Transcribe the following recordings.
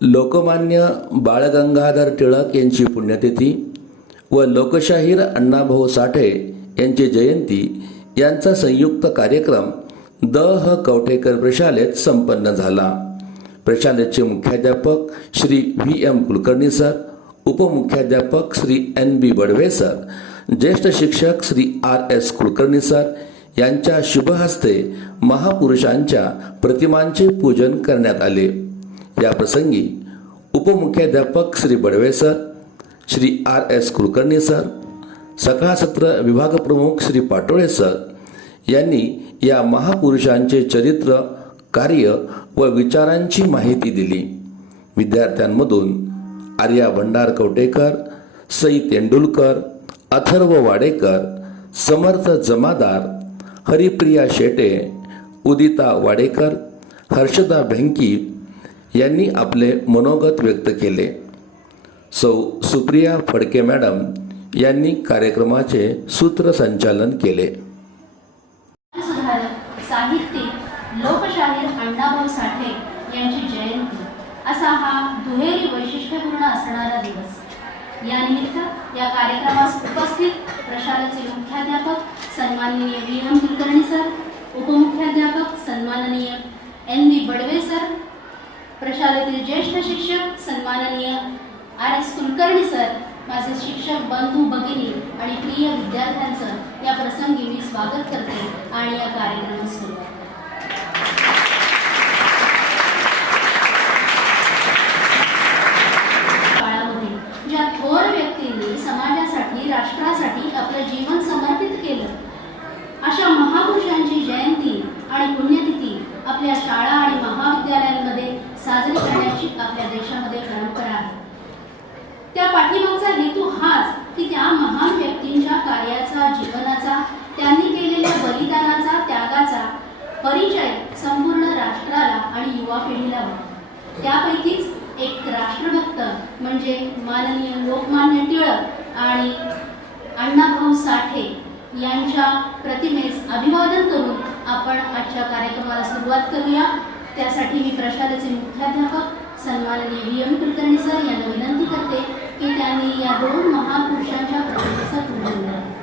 लोकमान्य बाळ गंगाधर टिळक यांची पुण्यतिथी व लोकशाहीर अण्णाभाऊ साठे यांची जयंती यांचा संयुक्त कार्यक्रम द कवठेकर प्रशालेत संपन्न झाला। प्रशालेचे मुख्याध्यापक श्री VM कुलकर्णी सर, उपमुख्याध्यापक श्री NB बडवे सर, ज्येष्ठ शिक्षक श्री RS कुलकर्णी सर यांच्या शुभहस्ते महापुरुषांच्या प्रतिमांचे पूजन करण्यात आले। या प्रसंगी उपमुख्याध्यापक Shri Badve sir, Shri RS Kulkarni sir, सकाळ सत्र विभाग प्रमुख श्री पाटोळे सर यांनी या महापुरुषांचे चरित्र, कार्य व विचारांची माहिती दिली। विद्यार्थ्यांमधून आर्या भंडार कवटेकर, सई तेंडुलकर, अथर्व वाडेकर, समर्थ जमादार, हरिप्रिया शेटे, उदिता वाडेकर, हर्षदा भेंकी यांनी आपले मनोगत व्यक्त केले। सौ सुप्रिया फडके मॅडम यांनी कार्यक्रमाचे सूत्रसंचालन केले। साहित्यिक लोकशाहीर अण्णाभाऊ साठे यांची जयंती असा हा दुहेरी वैशिष्ट्यपूर्ण असणारा दिवस। या निमित्त या कार्यक्रमास उपस्थित प्रशालेचे मुख्याध्यापक सन्माननीय VM कुलकर्णी सर, उपमुख्याध्यापक सन्माननीय NB बडवे सर, प्रशालेतील ज्येष्ठ शिक्षक सन्माननीय RS कुलकर्णी सर, माझे शिक्षक बंधू भगिनी आणि प्रिय विद्यार्थ्यांचं या प्रसंगी मी स्वागत करते आणि या कार्यक्रमास सुरुवात करते। काळामध्ये ज्या थोर व्यक्तींनी समाजासाठी, राष्ट्रासाठी आपलं जीवन समर्पित केलं, अशा महापुरुषांची जयंती आणि पुण्यतिथी आपल्या शाळा आणि महाविद्यालयांमध्ये साजरी करण्याची आपल्या देशामध्ये परंपरा आहे। त्या पाठीमागचा हेतू हाच की त्या महान व्यक्तींच्या कार्याचा, जीवनाचा, त्यांनी केलेल्या बलिदानाचा, त्यागाचा परिचय संपूर्ण राष्ट्राला आणि युवा पिढीला व्हावा। त्यापैकीच एक राष्ट्रभक्त म्हणजे माननीय लोकमान्य टिळक आणि अण्णाभाऊ साठे यांच्या प्रतिमेस अभिवादन करून आपण आजच्या कार्यक्रमाला सुरुवात करूया। त्यासाठी मी प्रशालेचे मुख्याध्यापक सन्माननीय VM कुलकर्णी सर यांना विनंती करते की त्यांनी या दोन महापुरुषांच्या प्रतिमेचं पूजन करावे।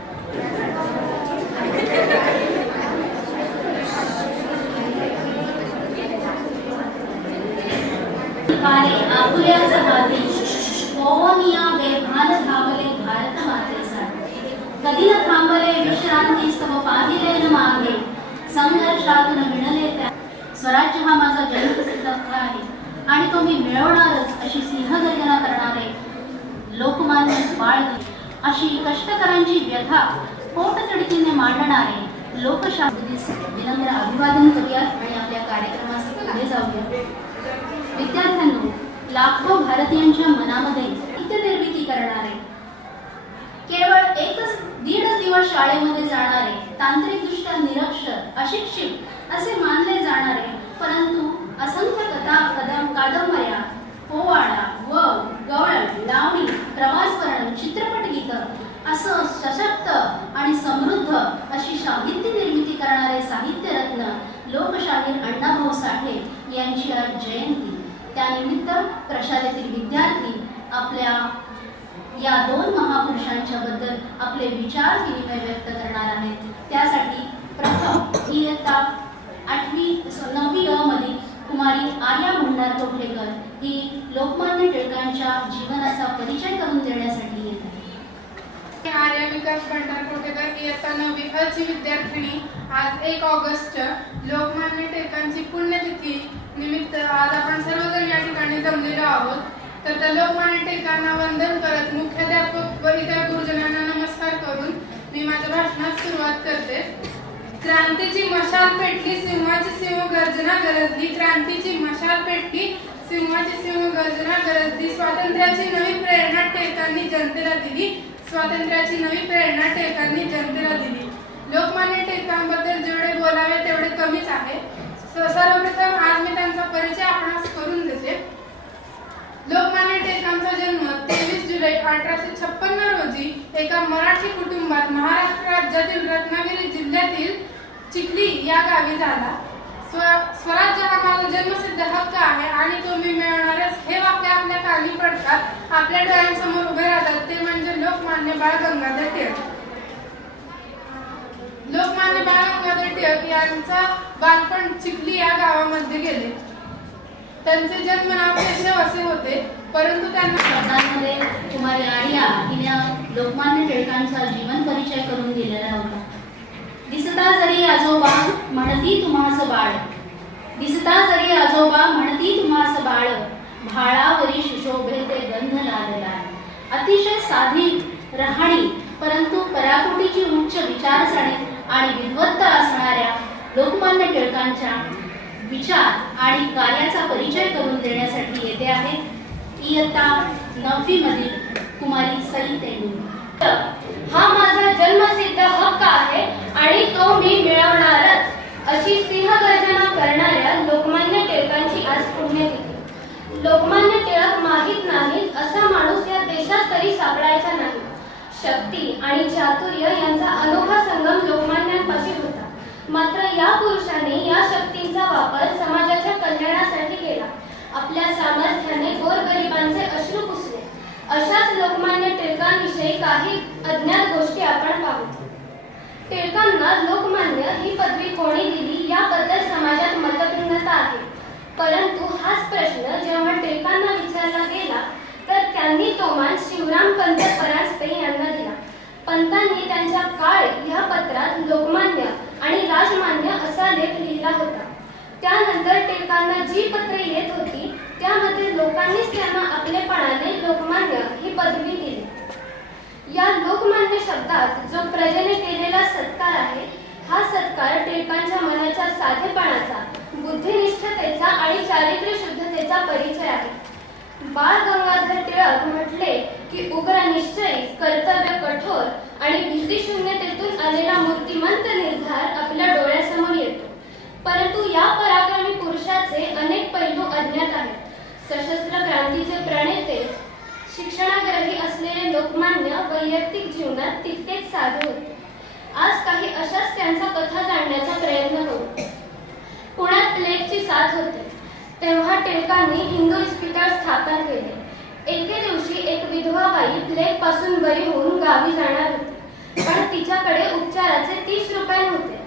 आपुल्याचा हाती ओनिया बेभान थांबले भारत मातेसाठी, कधी न थांबले विश्रांती स्तव पाहिले न मागे, संघर्षातून मिळाले त्या स्वराज्य हा माझा जन्मसिद्ध हक्क आहे आणि तो मी मिळवणारच अशी सिंहगर्जना करणारे लोकमान्य बाळ, अशी कष्टकरांची व्यथा पोटतिडकीने मांडणारे लोकशाहीस विनम्र अभिवादन करूयात आणि आपल्या कार्यक्रमास पुढे जाऊया। विद्यार्थ्यांनो, लाखो भारतीयांच्या मनामध्ये साहित्य निर्मिती करणारे, केवळ दीड दिवस शाळेमध्ये जाणारे, तांत्रिकदृष्ट्या निरक्षर, अशिक्षित असे मानले जाणारे, परंतु असंख्य कादंबऱ्या, पोवाडा, गवळण, लावणी, प्रवासवर्णन, चित्रपट गीतं असं सशक्त आणि समृद्ध अशी साहित्य निर्मिती करणारे साहित्यरत्न लोकशाहीर अण्णाभाऊ साठे यांची आज जयंती। त्यानिमित्त प्रशालेतील विद्यार्थी आपल्या या दोन महापुरुषांच्या बद्दल आपले विचार विनिमय व्यक्त करणार आहेत। त्यासाठी प्रथम इयत्ता 9वी अ मध्ये कुमारी आर्या भंडार कवटेकर ही लोकमान्य टिळकांच्या जीवनाचा परिचय करून देण्यासाठी येत आहे। आर्या विकास भंडार कवटेकर इयत्ता 9वी अ ची विद्यार्थिनी। आज 1 ऑगस्ट लोकमान्य टिळकांची पुण्यतिथी निमित्त आज आपण सर्वजण या ठिकाणी जमलेलो आहोत। तर त्या लोकमान्य टिळकांना वंदन करत मुख्याध्यापक व इतर गुरुजनांना नमस्कार करून मी माझ्या भाषणास सुरुवात करते। क्रांतीची मशाल पेटली, सिंहाची सिंह गर्जना गरजली, क्रांतीची मशाल पेटली, सिंहाची सिंह गर्जना गरजली, स्वातंत्र्याची नवी प्रेरणा टिळकांनी जनतेला दिली, स्वातंत्र्याची नवी प्रेरणा टिळकांनी जनतेला दिली। लोकमान्य टिळकांबद्दल जेवढे बोलावे तेवढे कमीच आहे। सर्वप्रथम आज मी त्यांचा परिचय आपणास करून देते। लोकमान्य टिळकांचा जन्म 23 जुलै 1856 रोजी एका मराठी कुटुंबात महाराष्ट्र राज्यातील रत्नागिरी जिल्ह्यातील चिखली या गावी झाला। स्वराज्य हा माझा जन्मसिद्ध हक्क आहे आणि तो मी मिळवणारच हे काळात आपल्या डोळ्यांसमोर उभे राहतात ते म्हणजे लोकमान्य बाळ गंगाधर टिळक. लोकमान्य बाळ गंगाधर टिळक यांचा बालपण चिखली या गावामध्ये गेले. त्यांचे जन्म नाव केशव असे होते, परंतु त्यांना शब्दांमध्ये कुमारी आर्या हिने लोकमान्य टिळकांचा जीवन परिचय करून दिलेला होता. दिसता जरी आजोबा म्हणती तुम्हास बाळ, दिसता जरी आजोबा म्हणती तुम्हास बाळ, भाळावरी सुशोभे ते गंध लादला. अतिशय साधी राहणी परंतु पराकोटीची उच्च विचारसरणी आणि विद्वत्ता असणाऱ्या लोकमान्य टिळकांच्या विचार आणि कार्याचा परिचय करून देण्यासाठी येते आहे इयत्ता 9वी मधील कुमारी सई तेंडुलकर. हा माझा जन्मसिद्ध हक्क आहे आणि तो मी मिळवणारच, अशी सिंहगर्जना करणाऱ्या लोकमान्य टिळकांची आज पुण्यतिथी. लोकमान्य टिळक माहीत नाही असा माणूस या देशात तरी सापडायचा नाही. शक्ती आणि चातुर्य यांचा अनोखा संगम लोकमान्यांपाशी होता. मात्र या पुरुषाने या शक्तींचा वापर समाजाच्या कल्याणासाठी केला. आपल्या सामर्थ्याने गोरगरिबांचे अश्रू पुसले. अशाच लोकमान्य टिळकांविषयी काही अज्ञात गोष्टी आपण पाहू. टिळकांना लोकमान्य ही पदवी कोणी दिली याबद्दल समाजात मतभिन्नता आहे. परंतु हाच प्रश्न जेव्हा टिळकांना विचारला गेला तर त्यांनी तो मान शिवरामपंत परांजपे यांना दिला. पंतांनी त्यांच्या काळ ह्या पत्रात लोकमान्य आणि राजमान्य असा लेख लिहिला होता. त्यानंतर टिळकांना जी पत्रे येत होती त्यामध्ये लोकांनीच त्यांना आपलेपणाने लोकमान्य ही पदवी दिली. या लोकमान्य शब्दात जो प्रजेने केलेला सत्कार आहे हा सत्कार टिळकांच्या मनाच्या साधेपणाचा, बुद्धिनिष्ठतेचा आणि चारित्र्य शुद्धतेचा परिचय आहे. बाळ गंगाधर टिळक म्हटले की उग्र निश्चयी, कर्तव्य कठोर आणि भीतिशून्यतेतून आलेला मूर्तिमंत निर्धार आपल्या डोळ्यासमोर येतो. परंतु या पराक्रमी पुरुषाचे अनेक पैलू अज्ञात आहेत. सशस्त्र क्रांतीचे प्रणेते, शिक्षणाग्रही असलेले लोकमान्य वैयक्तिक जीवनात तितकेच साधे होते. आज काही अशाच त्यांचा कथा जाणण्याचा प्रयत्न करू. पुण्यात प्लेगची साथ होती. तेव्हा टिळकांनी हिंदू इस्पितळ स्थापन केले. एके दिवशी एक विधवा बाई प्लेग पासून बरी होऊन गावी जाणार होती, पण तिच्याकडे उपचाराचे 30 रुपये नव्हते.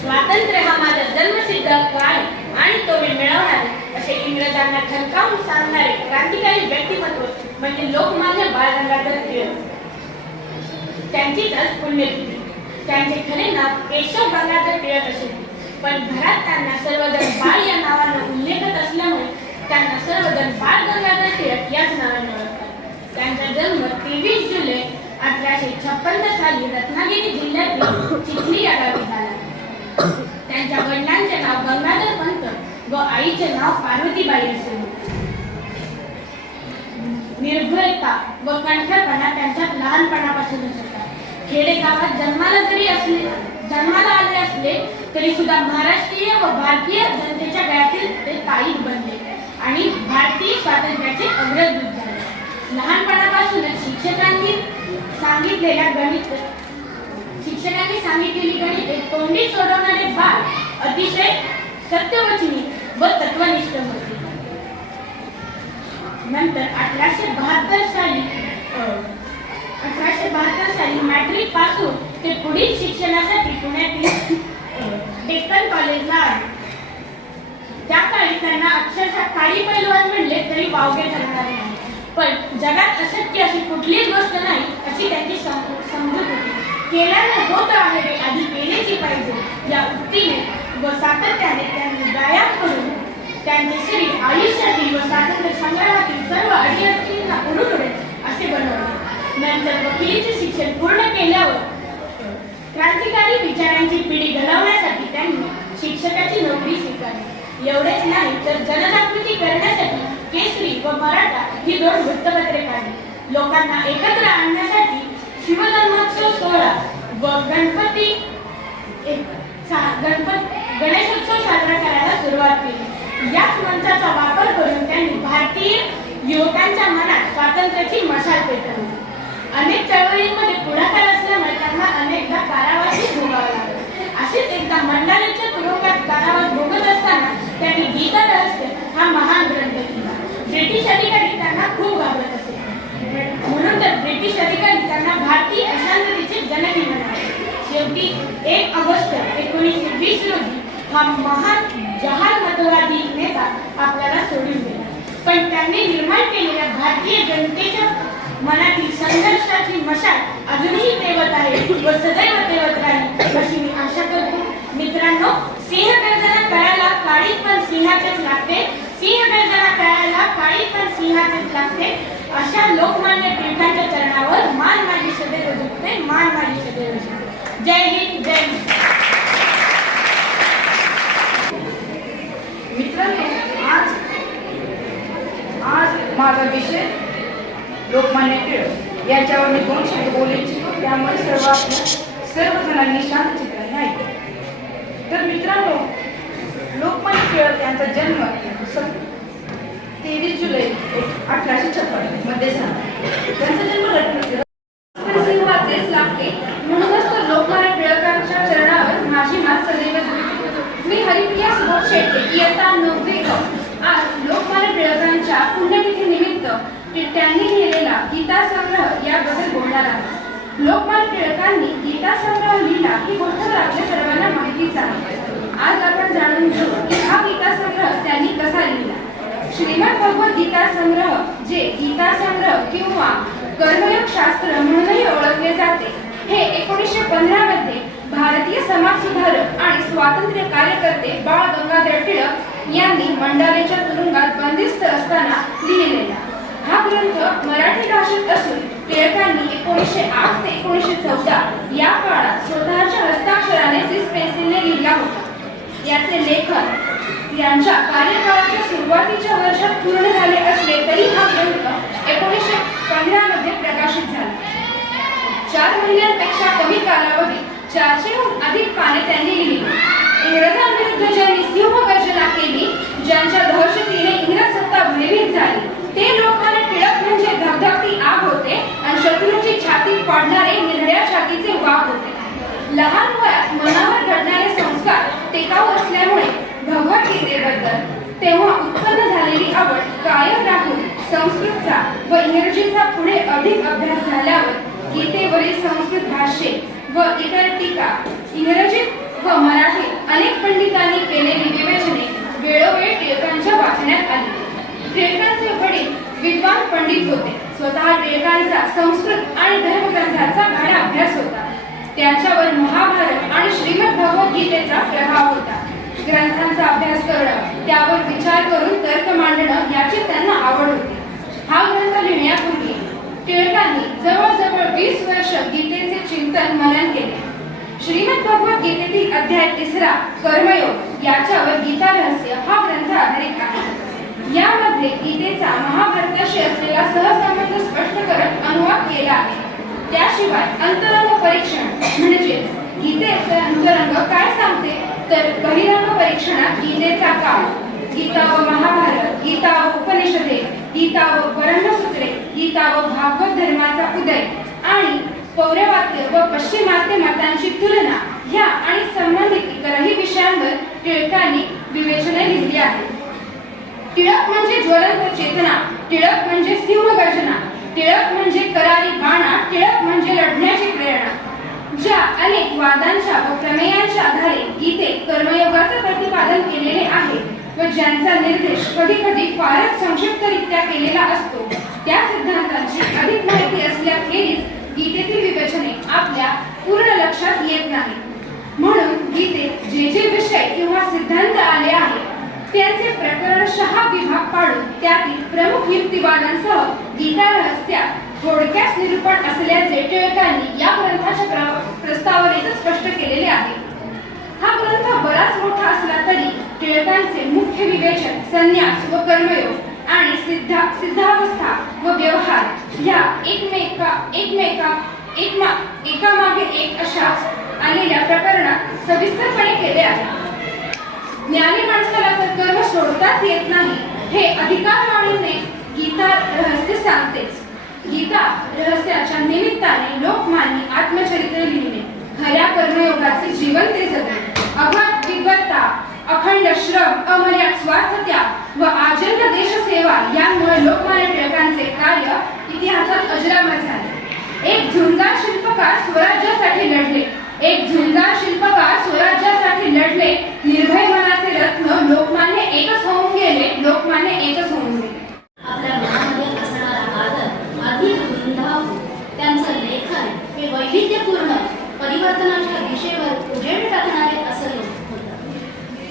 स्वातंत्र्य हा माझा जन्मसिद्ध हक्क आहे आणि तो मी मिळवणार असे इंग्रजांना ठणकावून सांगणारे क्रांतिकारी व्यक्तिमत्व म्हणजे लोकमान्य बाळ गंगाधर टिळक. त्यांचीच आज पुण्यतिथी. त्यांचे खरे नाव केशव गंगाधर टिळक असे, पण घरात त्यांना सर्वजण बाळ या नावानं उल्लेखत असल्यामुळे त्यांना सर्वजण बाळ गंगाधर टिळक याच नावाने ओळखतात. त्यांचा जन्म 23 जुलै 1856 साली रत्नागिरी जिल्ह्यातील चिखली या गावी झाला. त्यांच्या वडिलांचे नाव गंगाधर पंत व आईचे नाव पार्वतीबाई असे होते. निर्भयता व कंठपणा त्यांच्यात लहानपणापासूनच होता. खेडेगावात जन्माला आले असले तरी सुद्धा महाराष्ट्रीय व भारतीय जनतेच्या गळ्यातील ते ताईत बनले आणि भारतीय स्वातंत्र्याचे अग्रदूत झाले. लहानपणापासूनच शिक्षकांनी सांगितलेली गणिते तोंडी सोडवणारे बाळ अतिशय सत्यवचनी व तत्वनिष्ठ होते. नंतर 1872 साली मॅट्रिक पासून ते पुढील शिक्षणासाठी पुण्यातील डेक्कन कॉलेजला आले. त्या काळी त्यांना अक्षरशः काळी पैलवान म्हणले तरी वावगे ठरणार नाही. पण जगात अशक्य अशी कुठलीच गोष्ट नाही अशी त्यांची समजूत होती. केल्यानं होत आहे रे, आधी केलेची पाहिजे या उक्तीने व सातत्याने त्यांनी व्यायाम करून त्यांचे शरीर आयुष्यातील व स्वातंत्र्य संग्रामातील सर्व अडीअडचणींना उडून उडेल असे बनवले. नंतर वकिलीचे शिक्षण पूर्ण केल्यावर क्रांतिकारी विचारांची पिढी घडवण्यासाठी त्यांनी शिक्षकाची नोकरी स्वीकारली. एवढेच नाही तर जनजागृती करण्यासाठी केसरी व मराठा ही 2 वृत्तपत्रे काढली. लोकांना एकत्र आणण्यासाठी शिवजन्मोत्सव सोहळा व गणेशोत्सव साजरा करायला सुरुवात केली. याच मंचाचा वापर करून त्यांनी भारतीय युवकांच्या मनात स्वातंत्र्याची मशाल पेटवली. अनेक चळवळींमध्ये पुढाकार असल्यामुळे त्यांना अनेकदा कारावासी भोगावं लागलं. असेच एकदा मंडालेच्या तुरुंगात कारावास भोगत असताना त्यांनी गीता रहस्य हा महान ग्रंथ लिहिला. ब्रिटिश अधिकारी ब्रिटिश अधिकारी त्यांना भारतीय अशांततेचे जनक म्हणाले. शेवटी 1 ऑगस्ट 1920 रोजी हा महान जहालमतवादी नेता आपल्याला सोडून गेला. पण त्यांनी निर्माण केलेल्या भारतीय जनतेच्या मनातील संघर्षाची मशाल अजूनही तेवत आहे व सदैव तेवत राहील अशी मी आशा करतो. मित्रांनो, सिंहगर्जना करायला काळी पण सिंहाचेच लागते. सिंहगर्जना करायला काळी पण सिंहाचेच लागते. अशा लोकमान्य टिळकांच्या चरणावर मान माझी सदैव झुकते, मान माझी सदैव झुकते. जय हिंद, जय हिंद. मित्रांनो, आज माझा विषय लोकमान्य टिळक याच्यावर मी 2 शब्द बोलू इच्छितो. त्यामुळे सर्व जणांनी शांत चित्राने ऐकले. तर मित्रांनो, लोकमान्य टिळक यांचा जन्म 23 जुलै 1856 मध्ये झाला. त्यांचा जन्म सिंहाचेच लागते, म्हणूनच तर लोकमान्य टिळकांच्या चरणावर माझी मान सदैव झुकते. मी हरिप्रिया सुबोध शेट्टे, इयत्ता 9वी ग. आज लोकमान्य टिळकांच्या पुण्यतिथी निमित्त त्यांनी लिहिलेला गीता संग्रह याबद्दल बोलणार आहे. लोकमान्य टिळकांनी गीता संग्रह लिहिला ही गोष्ट तर आपल्या सर्वांना माहितीच आहे. आज आपण जाणून घेऊ की हा गीता संग्रह त्यांनी कसा लिहिला. श्रीमद भगवत गीता संग्रह, जे गीता संग्रह किंवा कर्मयोग शास्त्र म्हणूनही ओळखले जाते, हे 1915 मध्ये भारतीय समाज सुधारक आणि स्वातंत्र्य कार्यकर्ते बाळ गंगाधर टिळक यांनी मंडालेच्या तुरुंगात बंदिस्त असताना लिहिलेला. हा ग्रंथ मराठी भाषेत असून टिळकांनी 1908 ते 1914 या काळात स्वतःच्या हस्ताक्षराने सिस पेन्सिलने लिहिला होता. याचे लेखन यांच्या कार्यकाळाच्या सुरुवातीच्या वर्षात पूर्ण झाले असले तरी हा ग्रंथ 1915 मध्ये प्रकाशित झाला. 4 महिन्यांपेक्षा कमी कालावधीत 400हून अधिक पाने त्यांनी लिहिली. इंग्रजांविरुद्ध ज्यांनी सिंहगर्जना केली, ज्यांच्या दहशतीने इंग्रज सत्ता भयभीत झाली, ते लोकमान्य टिळक म्हणजे धगधगती आग होते आणि शत्रूची छाती फाडणारे निर्भया छातीचे वाघ होते. लहान वयात मनावर घडणारे संस्कार टेकाऊ असल्यामुळे भगवद्गीतेबद्दल तेव्हा उत्पन्न झालेली आवड कायम राहून संस्कृतचा व इंग्रजीचा पुढे अधिक अभ्यास झाल्यावर गीतेवरील संस्कृत भाष्ये व इतर टीका इंग्रजीत व मराठीत अनेक पंडितांनी केलेली विवेचने वेळोवेळी टिळकांच्या वाचण्यात आली. टिळकांचे वडील विद्वान पंडित होते. स्वतः टिळकांचा संस्कृत आणि धर्मग्रंथाचा गाढा अभ्यास होता. त्यांच्यावर महाभारत आणि श्रीमद भगवद्गीतेचा प्रभाव होता. ग्रंथांचा अभ्यास करणं, त्यावर विचार करून तर्क मांडणं याची त्यांना आवड होती. हा ग्रंथ लिहिण्यापूर्वी टिळकांनी जवळजवळ 20 वर्ष गीतेचे चिंतन मनन केले. श्रीमद भगवद्गीतेतील अध्याय 3 कर्मयोग याच्यावर गीता रहस्य हा ग्रंथ आधारित आहे. यामध्ये गीतेचा महाभारताशी असलेला सहसंबंध स्पष्ट करत अनुवाद केला आहे. त्याशिवाय अंतरंग परीक्षण म्हणजेच गीतेचे अंतरंग काय सांगते तर बहिरंग परीक्षणात गीतेचा काळ, गीता व महाभारत, गीता व उपनिषदे, गीता व ब्रह्मसूत्रे, गीता व भागवत धर्माचा उदय आणि पौरवात्य व पश्चिमात्य मतांची तुलना ह्या आणि संबंधित इतरही विषयांवर टिळकांनी विवेचने लिहिली आहेत. टिळक म्हणजे ज्वलंत चेतना, टिळक म्हणजे सिंहगर्जना, टिळक म्हणजे करारी बाणा, टिळक म्हणजे लढण्याची प्रेरणा. ज्या अनेक वादांच्या व प्रमेयांच्या आधारे गीतेत कर्मयोगाचे प्रतिपादन केलेले आहे व ज्यांचा निर्देश कधी कधी फारच संक्षिप्तरित्या केलेला असतो, त्या सिद्धांतांची अधिक माहिती असल्याखेरीज गीतेतील विवेचने आपल्या पूर्ण लक्षात येत नाही. म्हणून गीतेत जे जे विषय किंवा सिद्धांत आले आहेत त्यांचे प्रकरणशः विभाग पाडून त्यातील प्रमुख युक्तिवादांसह गीता रहस्यात थोडक्यात निरूपण असल्याचे टिळकांनी या ग्रंथाच्या प्रस्तावनेत स्पष्ट केलेले आहे. हा ग्रंथ बराच मोठा असला तरी टिळकांचे मुख्य विवेचन संन्यास व कर्मयोग आणि सिद्धावस्था व व्यवहार या एकामागे एक अशा आलेल्या प्रकरणात सविस्तरपणे केले आहे. ज्ञानी माणसाला तर कर्म सोडताच येत नाही हे अधिकारवाणीने गीता रहस्य सांगतेच. गीता रहस्याच्या निमित्ताने लोकमान्य आत्मचरित्र लिहिणे, खऱ्या कर्मयोगाचे जीवन ते जगणे, अगाध विद्वत्ता, अखंड श्रम, अमर्याद स्वार्थत्याग व आजन्म देशसेवा यांमुळे लोकमान्य टिळकांचे कार्य इतिहासात अजरामर झाले. एक झुंजार शिल्पकार स्वराज्यासाठी लढले. एक झुंजार शिल्पकार स्वराज्यासाठी लढले. निर्भय मनाचे रत्न लोकमान्य एकच होऊन गेले. लोकमान्य एकच होऊन गेले. आपल्या मनामध्ये असणारा आदर अधिक रुंदावतो. त्यांचं लेखन हे वैविध्यपूर्ण परिवर्तनाच्या दिशेवर उजेड टाकणारे असं होतं.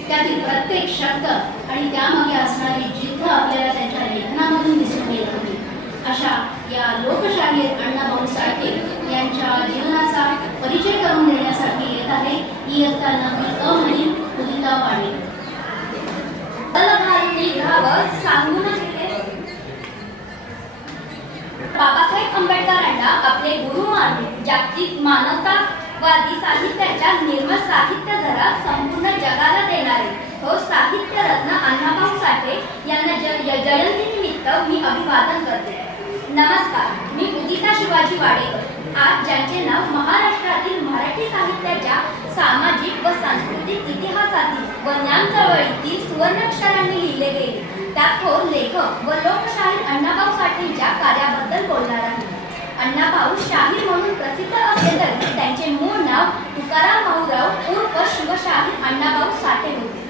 त्यातील प्रत्येक शब्द आणि त्यामागे असणारी जिद्द आपल्याला त्यांच्या लेखनामधून दिसून येत होती. अशा या लोकशाहीर अण्णाभाऊ साठे यांच्या जीवनाचा परिचय करून देण्यासाठी येत आहे इयत्ता 9वी अ मधील उदिता वाडे. बाबासाहेब आंबेडकरांना आपले गुरु मानून जागतिक मानवतावादी साहित्याच्या निर्मळ साहित्य जरा संपूर्ण जगाला देणारे हो साहित्य रत्न अण्णाभाऊ साठे यांना जयंतीनिमित्त मी अभिवादन करते. नमस्कार, मी उदिता शिवाजी वाडेकर. आज ज्यांचे नाव महाराष्ट्रातील मराठी साहित्याच्या सामाजिक व सांस्कृतिक इतिहासातील व ज्ञान चळवळीतील सुवर्णाक्षरांनी लिहिले गेले त्या थोर लेखक व लोकशाहीर अण्णाभाऊ साठेंच्या कार्याबद्दल बोलणार आहे. अण्णाभाऊ शाहीर म्हणून प्रसिद्ध असले तरी त्यांचे मूळ नाव तुकाराम भाऊराव उर्फ शिवशाहीर अण्णाभाऊ साठे होते.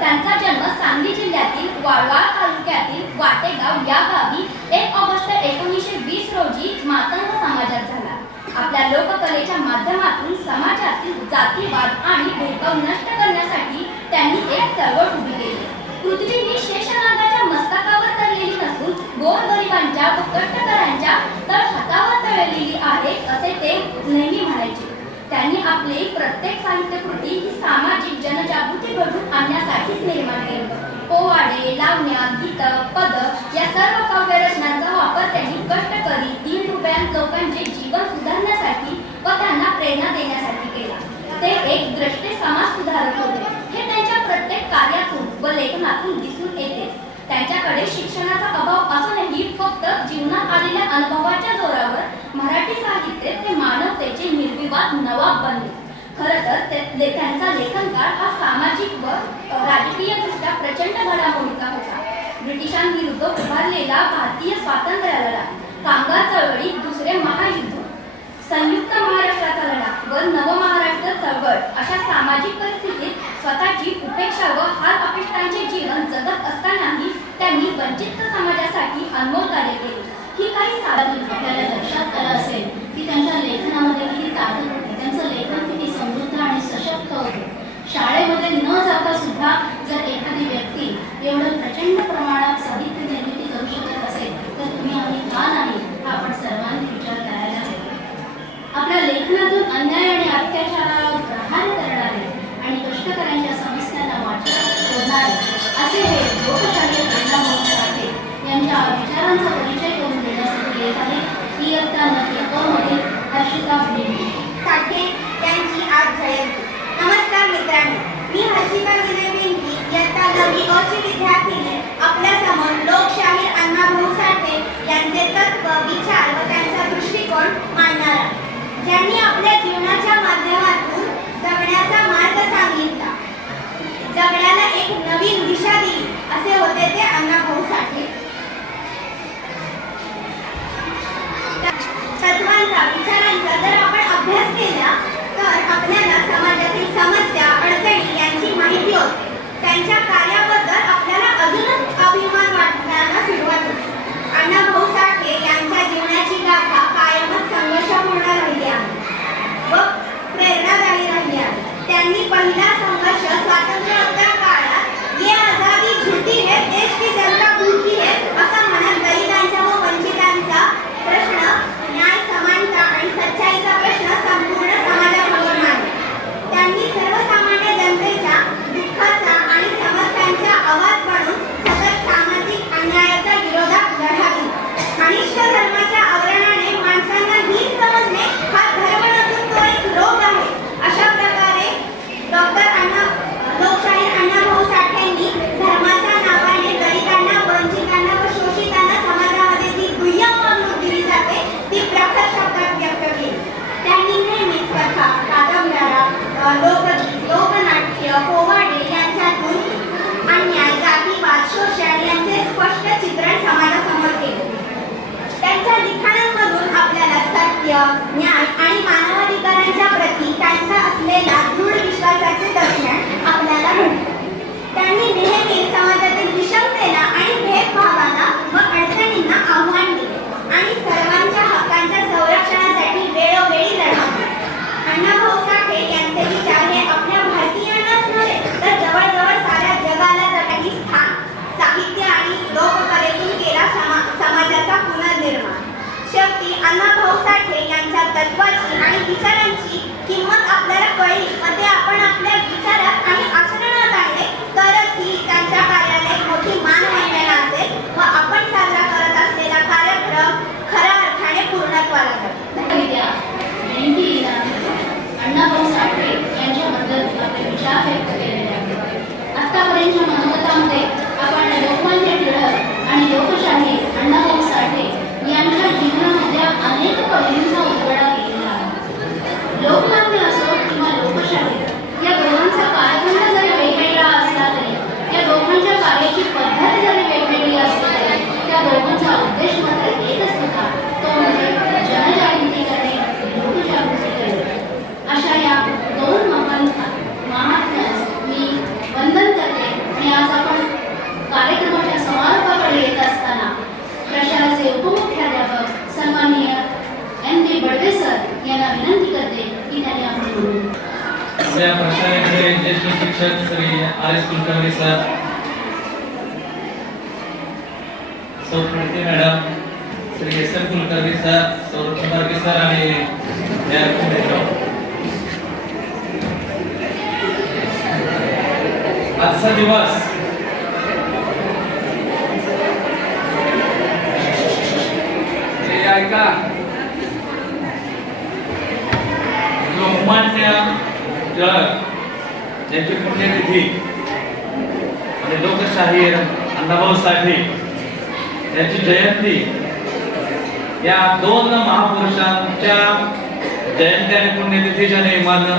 त्यांचा जन्म सांगली जिल्ह्यातील वाळवा तालुक्यातील वाटेगाव या गावी 1 ऑगस्ट 1920 रोजी मातंग समाजात झाला. आपल्या लोककलेच्या माध्यमातून समाजातील जातीवाद आणि भेदभाव नष्ट करण्यासाठी त्यांनी एक चळवळ उभी केली. पृथ्वी ही शेषनागाच्या मस्तकावर तरलेली नसून गोरगरिबांच्या व कष्टकऱ्यांच्या तळहातावर तळलेली आहे असे ते नेहमी म्हणायचे. त्यांनी आपली प्रत्येक साहित्यकृती ही सामाजिक जनजागृती घडवून आणण्यासाठीच निर्माण केली. पोवाडे, लावण्या, गीत, पद या सर्व काव्य रचनांचा वापर त्यांनी कष्टकरी दीनदुबळ्या लोकांचे जीवन सुधारण्यासाठी व त्यांना प्रेरणा देण्यासाठी केला. ते एक द्रष्टे समाज सुधारक होते. हे त्यांच्या प्रत्येक कार्यातून व लेखनातून दिसून येते. त्यांच्याकडे शिक्षणाचा अभाव असूनही फक्त जीवनात आलेल्या अनुभवाच्या जोरावर मराठी साहित्य ते मानवतेचे निर्विवाद नवाब बनले. खरं तर त्यांचा लेखनकाळ हा सामाजिक व राजकीय दृष्ट्या प्रचंड घडामोडीचा होता. ब्रिटिशांविरुद्ध उभारलेला भारतीय स्वातंत्र्य लढा, कामगार चळवळी, दुसरे महायुद्ध, संयुक्त महाराष्ट्राचा लढा व नवमहाराष्ट्र चळवळ अशा सामाजिक परिस्थितीत स्वतःची उपेक्षा व हाल अपेष्टांचे जीवन जगत असतानाही त्यांनी वंचित समाजासाठी अनमोल कार्य केले. ही काही साधन आपल्याला लक्षात आलं असेल की त्यांच्या लेखनामध्ये किती ताकद होती. त्यांचं लेखन किती समृद्ध आणि सशक्त होते. शाळेमध्ये न जाता सुद्धा जर एखादी व्यक्ती एवढं प्रचंड प्रमाणात साहित्य निर्मिती करू शकत असेल तर तुम्ही आम्ही का नाही हा आपण सर्वांनी विचार करायला हवा. आपल्या लेखनातून अन्याय आणि अत्याचारावर प्रहार करणारे आणि कष्टकऱ्यांच्या समस्यांना वाचा शोधणारे असे हे लोकशाहीर अण्णाभाऊ साठे यांच्या विचारांचा परिचय करून देण्यासाठी येत आहे इयत्ता 9वी अ मधील हर्षिता भिडे. साठे यांची आज जयंती. नमस्कार मित्रांनो, मी हर्षिता विनय भिंगी इयत्ता 9वी अ ची विद्यार्थिनी आपल्या समोर लोकशाहीर अण्णाभाऊ साठे यांचे तत्व, विचार व त्यांचा दृष्टिकोन मांडणार आहे. ज्यांनी आपल्या जीवनाच्या माध्यमातून जगण्याचा मार्ग सांगितला, जगण्याला एक नवीन दिशा दिली असे होते ते अण्णाभाऊ साठे. तत्वांचा, विचारांचा जर आपण अभ्यास केला तर आपल्याला समाजातील समस्या, अडचणी यांची माहिती होते. त्यांच्या कार्याबद्दल आपल्याला अजूनच अभिमान वाटण्याला सुरुवात होते. अण्णाभाऊ साठे यांच्या जीवनाची गाथा कायमच संघर्षपूर्ण राहिली आहे व प्रेरणादायी राहिली आहे. त्यांनी पहिला संघर्ष स्वातंत्र्योत्तर काळात ये आजादी झूठी है, देश की जनता भूखी है असं म्हणत दलितांचा व वंचितांचा प्रश्न, न्याय, समानता आणि सच्चाईचा प्रश्न संपूर्ण समाजासमोर मांडला. त्यांनी सर्वसामान्य जनतेच्या दुःखाचा आणि समस्यांचा प्रशालेचे ज्येष्ठ शिक्षक Shri R S Kulkarni sir, Sau Preeti madam, Shri S M Kulkarni sir, Sau Kumarke sir आणि आजचा दिवस ऐका, लोकमान्य टिळक यांची पुण्यतिथी आणि लोकशाहीर अण्णाभाऊ साठे यांची जयंती या दोन महापुरुषांच्या जयंती आणि पुण्यतिथीच्या निमित्तानं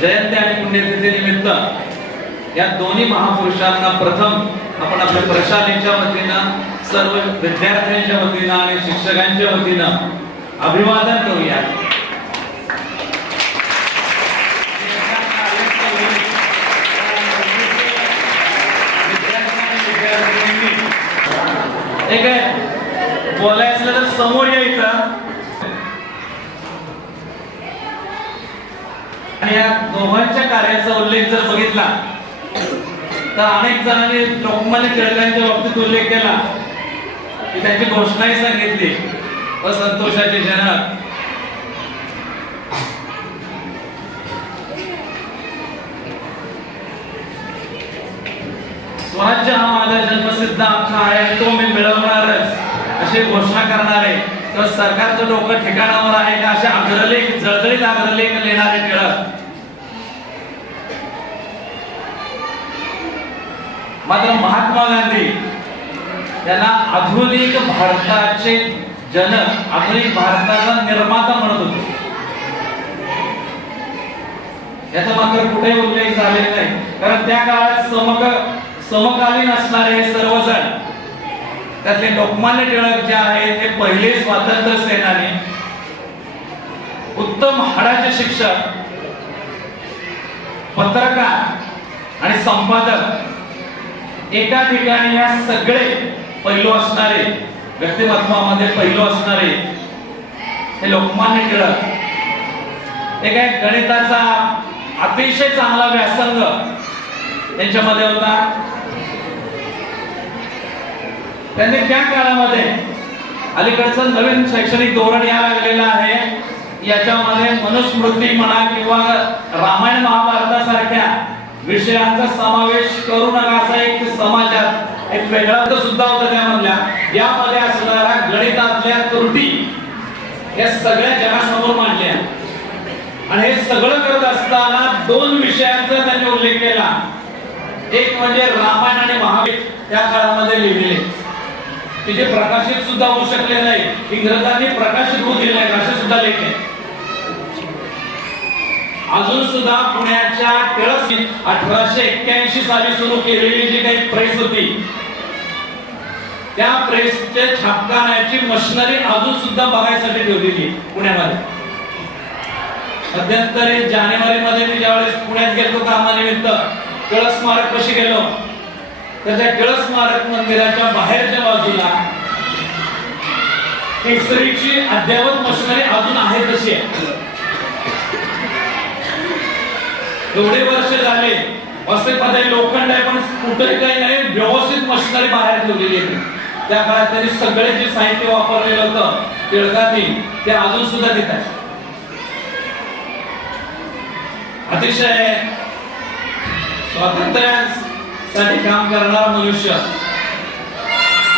जयंती आणि पुण्यतिथी निमित्त या दोन्ही महापुरुषांना प्रथम आपण आपल्या प्रशालेच्या वतीनं, सर्व विद्यार्थ्यांच्या वतीनं आणि शिक्षकांच्या वतीनं अभिवादन करूया. एक बोलायचं तर समोर यायचं आणि या दोघांच्या कार्याचा उल्लेख जर बघितला तर अनेक जणांनी लोकमान्य टिळकांच्या बाबतीत उल्लेख केला की त्यांची घोषणाही सांगितली, असंतोषाचे जनक. स्वराज्य हा माझा जन्मसिद्ध हक्क आहे, तो मी मिळवणारच अशी घोषणा करणारे तर सरकारचं डोकं ठिकाणावर आहे का असे अग्रलेख, जळजळीत अग्रलेख लिहिणारे टिळक. मात्र महात्मा गांधी त्यांना आधुनिक भारताचे जनक, आधुनिक भारताचा निर्माता म्हणत होते. याचा मात्र कुठे उल्लेख झालेला नाही, कारण त्या काळात समकालीन असणारे सर्वजण, त्यातले लोकमान्य टिळक जे आहेत ते पहिले स्वातंत्र्य सेनानी, उत्तम हाडाचे शिक्षक, पत्रकार आणि संपादक, एका ठिकाणी या सगळे पैलू असणारे, व्यक्तिमत्वामध्ये पैलू असणारे हे लोकमान्य टिळक. एक आहे गणिताचा अतिशय चांगला व्यासंग त्यांच्यामध्ये होता. त्यांनी त्या काळामध्ये अलीकडचं नवीन शैक्षणिक धोरण या लागलेलं आहे, याच्यामध्ये मनुस्मृती म्हणा किंवा रामायण महाभारतासारख्या विषयांचा समावेश करू नका असा एक समाजात एक वेगळा सुद्धा होता. त्यामधल्या यामध्ये असणाऱ्या गणितातल्या त्रुटी या सगळ्या जगासमोर मांडल्या आणि हे सगळं करत असताना दोन विषयांचा त्यांनी उल्लेख केला. एक म्हणजे रामायण आणि महाभारत त्या काळामध्ये लिहिलेले, की जे प्रकाशित सुद्धा होऊ शकले नाही, इंग्रजांनी प्रकाशित होऊ दिले नाही असे सुद्धा लेख आहेत. अजून सुद्धा पुण्याच्या टिळक 1881 साली सुरू केलेली जी काही प्रेस होती, त्या प्रेसचे छापखान्याची मशिनरी अजून सुद्धा बघायसाठी ठेवलेली पुण्यामध्ये. मध्यंतरी जानेवारी मध्ये मी ज्यावेळेस पुण्यात गेलो कामानिमित्त, टिळक स्मारक कशी गेलो तर त्या टिळक स्मारक मंदिराच्या बाहेरच्या बाजूला एक्सरेची अद्यावत मशिनरी अजून आहे तशी आहे. एवढे वर्ष झाले असे पदार्थ लोखंड आहे पण कुठेही काही नाही, व्यवस्थित मशिनरी बाहेर ठेवलेली आहे. त्या काळात त्यांनी सगळे जे साहित्य वापरलेलं होतं टिळकांनी ते अजून सुद्धा तिथे आहे. अतिशय स्वातंत्र्यासाठी काम करणारा मनुष्य,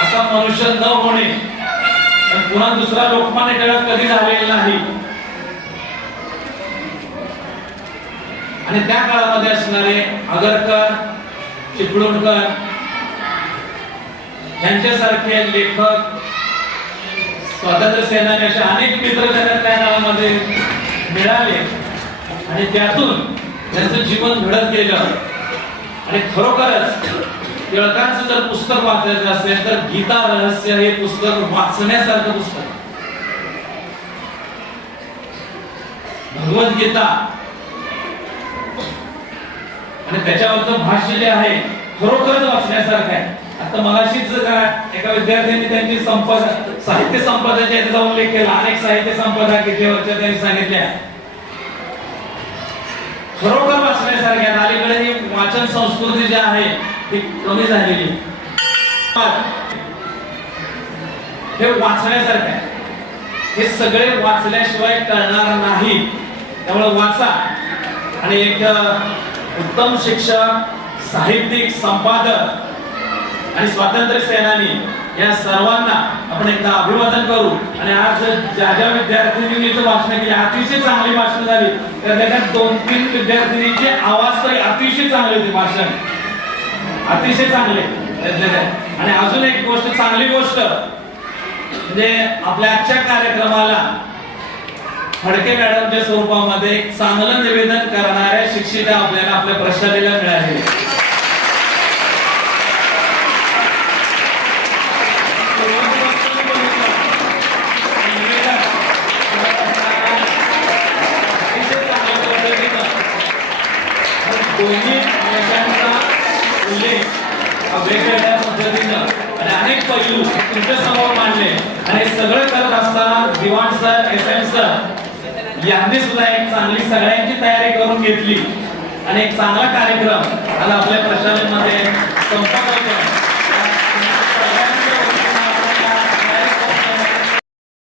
असा मनुष्य न होणे पण पुन्हा दुसरा लोकमान्य टिळक कधी झालेला नाही. आणि त्या काळामध्ये असणारे आगरकर, चिपळूणकर यांच्यासारखे लेखक, स्वातंत्र्य सेनानी असे अनेक मित्र त्यांना त्या काळामध्ये मिळाले आणि त्यातून त्यांचं जीवन घडत गेलं. आणि खरोखरच टिळकांचं जर पुस्तक वाचायचं असेल तर गीता रहस्य हे पुस्तक वाचण्यासारखं पुस्तक. भगवद्गीता आणि त्याच्यावरचं भाष्य जे आहे खरोखरच वाचण्यासारखं आहे. आता मगाशीच एका विद्यार्थ्यांनी त्यांची साहित्य संपदाच्या याचा उल्लेख केला. अनेक साहित्य संपदा किती वर्ष त्यांनी सांगितल्या. खरोखर वाचण्यासारख्या आहेत. अलीकडे ही वाचन संस्कृती जी आहे ती कमी झालेली आहे. हे वाचण्यासारखं आहे. हे सगळे वाचल्याशिवाय कळणार नाही. त्यामुळे वाचा आणि एक उत्तम शिक्षक, साहित्यिक, संपादक आणि स्वातंत्र्य सेनानी या सर्वांना आपण एकदा अभिवादन करू. आणि आज ज्या ज्या विद्यार्थिनींनी वाचन केली, अतिशय चांगली भाषण झाली. तर त्याच्यात 2-3 विद्यार्थिनींचे आवाज तरी अतिशय चांगले होते, भाषण अतिशय चांगले. आणि अजून एक गोष्ट, चांगली गोष्ट म्हणजे आपल्या आजच्या कार्यक्रमाला फडके मॅडमच्या स्वरूपामध्ये एक चांगलं निवेदन करणाऱ्या शिक्षिका आपल्याला आपल्या प्रशालेला मिळाले. दोन्ही विषयांचा उल्लेख वेगवेगळ्या पद्धतीनं आणि अनेक पैलू तुमच्या समोर मांडले. आणि सगळं करत असताना दिवाण सर, SM सर यांनी सुद्धा एक चांगली सगळ्यांची तयारी करून घेतली आणि एक चांगला कार्यक्रम आज आपल्या प्रशालेमध्ये संपन्न